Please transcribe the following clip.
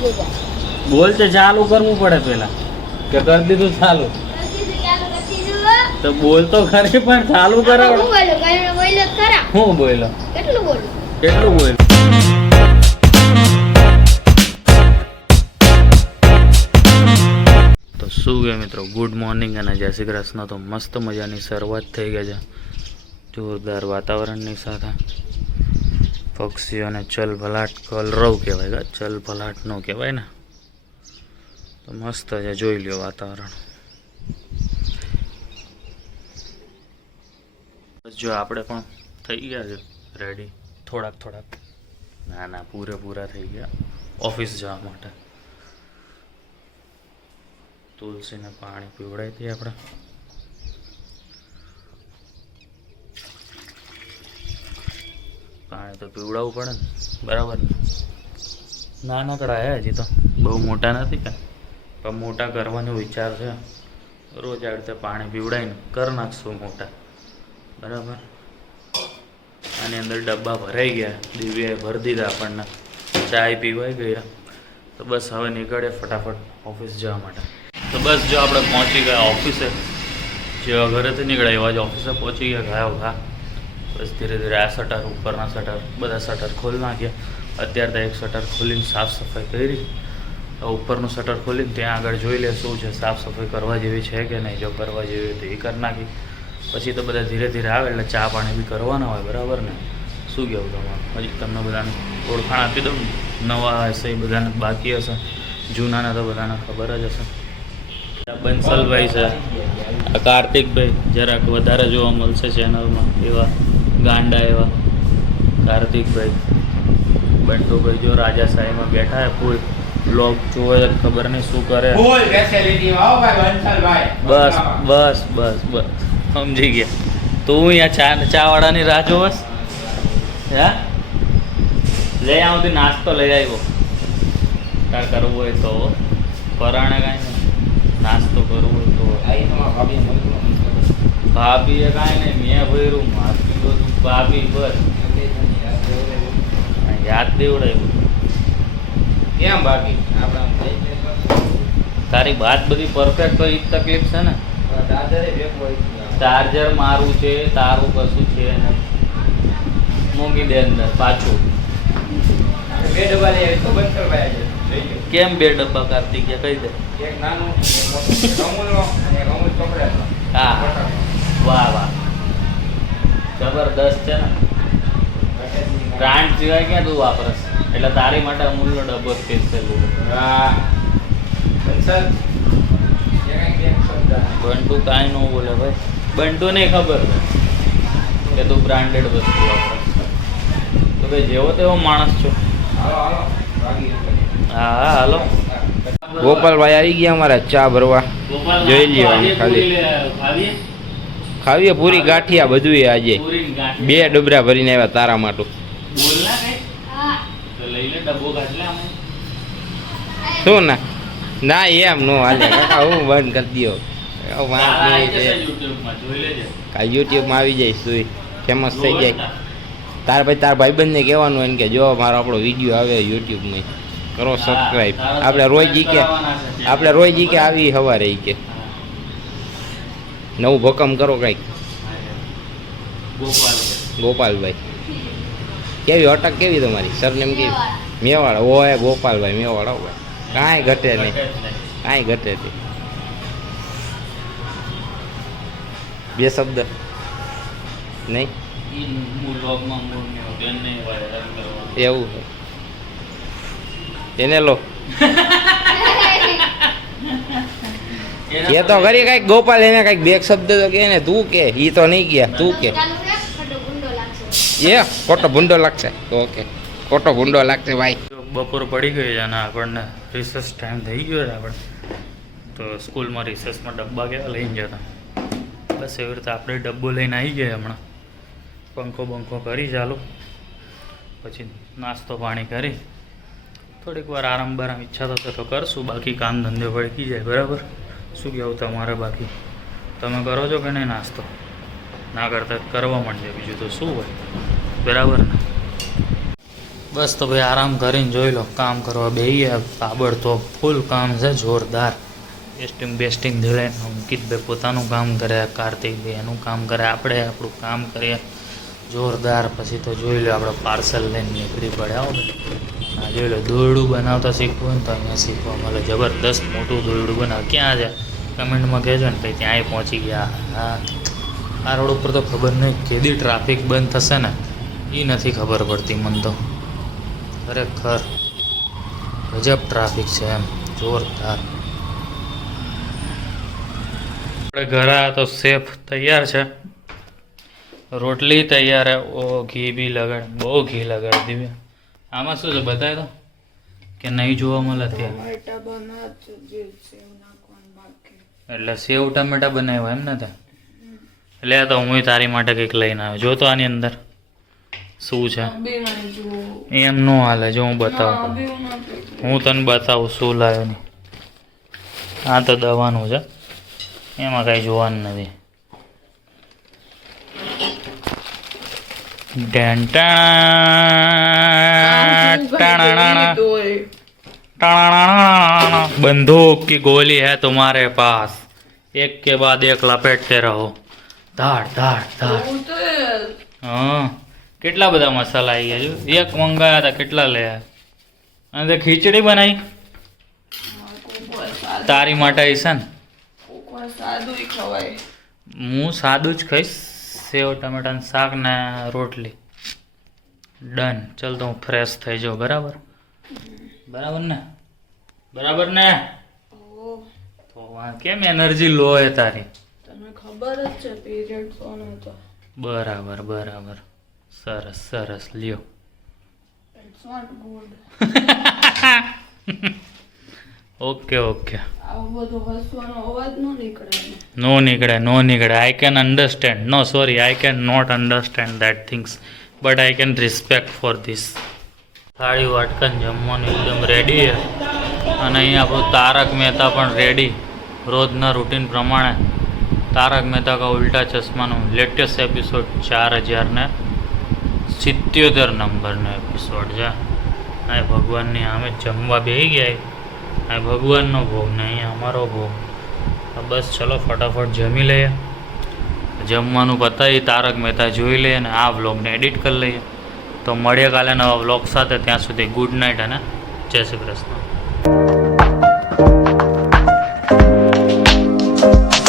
બોલ તો ચાલુ કરવું પડે પેલા કે કરી દીધું ચાલુ તો બોલ તો ખરી પણ ચાલુ કરાવ હું બોલો કેટલું બોલ તો શું કે મિત્રો ગુડ મોર્નિંગ અને જય શ્રી કૃષ્ણ। તો મસ્ત મજાની શરૂઆત થઈ ગઈ છે જોરદાર વાતાવરણની સાથે પક્ષીઓને ચલભલાટ કલરવ કહેવાય ચલભલાટ નો કહેવાય ને તો મસ્ત છે જોઈ લ્યો વાતાવરણ। જો આપણે પણ થઈ ગયા છે રેડી થોડાક ના પૂરેપૂરા થઈ ગયા ઓફિસ જવા માટે। તુલસીને પાણી પીવડાવી દઈએ આપણે। પાણી તો પીવડાવવું પડે ને બરાબર ને। નાનકડા હે હજી તો બહુ મોટા નથી કે પણ મોટા કરવાનો વિચાર છે। રોજ આ રીતે પાણી પીવડાવીને કરી નાખશું મોટા બરાબર। આની અંદર ડબ્બા ભરાઈ ગયા દિવ્યાએ ભરી દીધા આપણને ચાય પીવાઈ ગયા તો બસ હવે નીકળે ફટાફટ ઓફિસ જવા માટે। તો બસ જો આપણે પહોંચી ગયા ઓફિસે જેવા ઘરેથી નીકળ્યા એવા જ ઓફિસે પહોંચી ગયા ઘા બસ ધીરે ધીરે આ શટર ઉપરના શટર બધા શટર ખોલી નાખ્યા। અત્યારે તો એક શટર ખોલીને સાફ સફાઈ કરી ઉપરનું શટર ખોલીને ત્યાં આગળ જોઈ લે શું છે સાફ સફાઈ કરવા જેવી છે કે નહીં। જો કરવા જેવી તો એ કરી નાખી પછી તો બધા ધીરે ધીરે આવે એટલે ચા પાણી બી કરવાના હોય બરાબર ને। શું કહેવું તમારું હજી તમને બધાને ઓળખાણ આપી દઉં નવા હશે એ બધાને બાકી હશે જૂનાને તો બધાને ખબર જ હશે। બંસલભાઈ છે આ કાર્તિકભાઈ જરાક વધારે જોવા મળશે ચેનલમાં એવા ગાંડા એવા કાર્તિકભાઈ। બંટુભાઈ જો રાજાશાહીમાં બેઠા હે ફૂલ બ્લોગ જોવે ખબર નહીં શું કરે બસ સમજી ગયા। તું અહીંયા ચા વાળાની રાહ જોવસ હા લઈ આવતી નાસ્તો લઈ આવ્યો તાર કરવું હોય તો પરાણે કાંઈ નહીં નાસ્તો કરવો હોય તો ભાભી એ કાંઈ નહીં મેં ભર્યું માથું બધું ભાભી બસ યાદ દેવડાવ્યું કેમ બાકી તારી વાત બધી પરફેક્ટ તો એ જ તકલીફ છે ને ચાર્જર મારું છે તારું કશું છે નહીં મૂકી દે અંદર પાછું બે ડબ્બા લઈ આવી તો બંધ કરવા કેમ બે ડબ્બા કાર્તિક કહી દે એક નાનું હા વાહ જબરદસ્ત છે ને બ્રાન્ડ સિવાય ક્યાં તું વાપરસ એટલે તારી માટે અમૂલનો ડબ્બો સ્પેશિયલ બંટુ કાંઈ ન બોલે ભાઈ બંટુ નહીં ખબર કે તું બ્રાન્ડેડ વસ્તુ વાપરસ તો ભાઈ જેવો તેવો માણસ છો। હા હાલો ગોપાલભાઈ આવી ગયા અમારા ચા ભરવા જોઈ લ્યો ખાલી ખાવીએ પૂરી ગાંઠિયા બધું આજે 2 ડબરા ભરીને આવ્યા તારા માટે શું ના એમ નો હાલે કાકા હું બંધ કરી દો યુટ્યુબમાં આવી જાય સુઈ ફેમસ થઈ જાય તાર પછી તાર ભાઈબંધને કહેવાનું એને કે જો મારો આપણો વિડીયો આવે યુટ્યુબમાં કરો સબસ્ક્રાઈબ આપણે રોજ ઈ કે આવી સવારે ઈ કે નવું ભકમ કરો કંઈક ગોપાલભાઈ કેવી અટક કેવી તમારી સરનેમ કેવી મેવાડા ઓય ગોપાલભાઈ મેવાડા કાંઈ ઘટે નહીં બે શબ્દ નહીં એવું એને લો એ તો કરી કઈક ગોપાલ એને કઈક બે શબ્દ તો કે ને તું કે ઈ તો નહીં ગયા તું કે એ ખોટો ભૂંડો લાગશે ઓકે ખોટો ભૂંડો લાગશે ભાઈ। બપોર પડી ગઈ છે અને આપણને રિસેસ ટાઈમ થઈ ગયો છે આપણે તો સ્કૂલમાં રિસેસમાં ડબ્બા કેવા લઈને જતા બસ એવી રીતે આપણે ડબ્બો લઈને આવી ગયા હમણાં પંખો કરી ચાલો પછી નાસ્તો પાણી કરી થોડીક વાર આરામ ઈચ્છા થશે તો કરશું બાકી કામ ધંધો ભડકી જાય બરાબર। શું કહેવું તમારે બાકી તમે કરો છો કે નહીં નાસ્તો ના કરતા કરવા માંડે બીજું તો શું હોય બરાબર ને। બસ તો ભાઈ આરામ કરીને જોઈ લો, કામ કરવા બેહીએ. તાબડતોબ ફૂલ કામ છે, જોરદાર. ટેસ્ટિંગ બેસ્ટિંગ ધીરે અંકિતભાઈ પોતાનું કામ કરે, કાર્તિકભાઈ એનું કામ કરે, આપણે આપણું કામ કરીએ જોરદાર. પછી તો જોઈ લો આપણે પાર્સલ લઈને નીકળી પડ્યા હો ભાઈ. હા જોઈ લો, દોરડું બનાવતા શીખવું હોય ને તો અહીંયા શીખવા મળે. જબરદસ્ત મોટું દોરડું બનાવ. ક્યાં છે કમેન્ટમાં કહેજો ને ભાઈ, ત્યાંય પહોંચી ગયા. હા, આ રોડ ઉપર તો ખબર નહીં કેદી ટ્રાફિક બંધ થશે ને એ નથી ખબર પડતી મને તો. ખરેખર ગજબ ટ્રાફિક છે એમ, જોરદાર. આપણે ઘરે આ તો સેફ તૈયાર છે, રોટલી તૈયાર છે. ઓ ઘી બી લગાડ, બહુ ઘી લગાડી દીધું. આમાં શું છે બતાય તો, કે નહીં જોવા મળે ત્યાં. એટલે સેવ ટમેટા બનાવ્યા એમ ને ત્યાં. એટલે આ તો હું તારી માટે કંઈક લઈને આવ્યો. જો તો આની અંદર શું છે એમ નો હાલે. જો હું બતાવું, હું તને બતાવું શું લાવ્યો નહીં. આ તો દવાનું છે, એમાં કાંઈ જોવાનું નથી. बंदूक की गोली है तुम्हारे पास, एक के बाद एक लपेटते रहो. धाड़ धाड़ धाड़. हाँ, કેટલા બધા મસાલા આવી ગયા. જો એક મંગાયા હતા, કેટલા લે. અને તે ખીચડી બનાવી તારી માટે હશે ને. હું સાદું જ ખાઈશ, સેવ ટમેટાનું શાક ને રોટલી. ડન. ચાલ તો હું ફ્રેશ થઈ જાઉં. બરાબર બરાબર ને, બરાબર ને. તો કેમ એનર્જી લો હે તારી? તને ખબર જ છે પીરિયડ કોણ હતો. બરાબર બરાબર, સરસ સરસ. લ્યો. It's not good. Okay okay. આવો બધો હસવાનો અવાજ નો નીકળે. નો નીકળે, નો નીકળે. I can understand. No sorry, I can not understand that things, but I can respect for this. થાળી વાટકન જમવાનું એકદમ રેડી છે. અને અહીંયા આપણું તારક મહેતા પણ રેડી. રોજના રૂટીન પ્રમાણે તારક મહેતા કા ઉલ્ટા ચશ્માનું લેટેસ્ટ એપિસોડ 4077 નંબરનો એપિસોડ છે. આ ભગવાનની આમે જમવા બેસી ગયા. આ ભગવાનનો ભોગ ને અહીંયા અમારો ભોગ. બસ ચલો ફટાફટ જમી લઈએ, જમવાનું પતાવી તારક મહેતા જોઈ લઈએ અને આ વ્લોગને એડિટ કરી લઈએ. તો મળીએ કાલે નવા વ્લોગ સાથે. ત્યાં સુધી ગુડ નાઇટ અને જય શ્રી કૃષ્ણ.